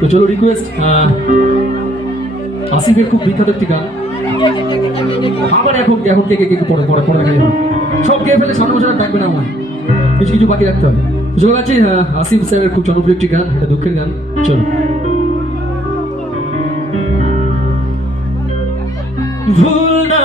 তো চলো রিকোয়েস্ট, আসিফের খুব বিখ্যাত একটি গান। আবার এখন এখন কে কে কে পরে পরে পরে দেখা যাবে, সব কে ফেলে সামনে বছর ডাকবে না, আমার কিছু কিছু বাকি রাখতে হবে। চলে যাচ্ছি আসিফ স্যারের খুব জনপ্রিয় একটি গান, এটা দুঃখের গান। চলো। ভুল না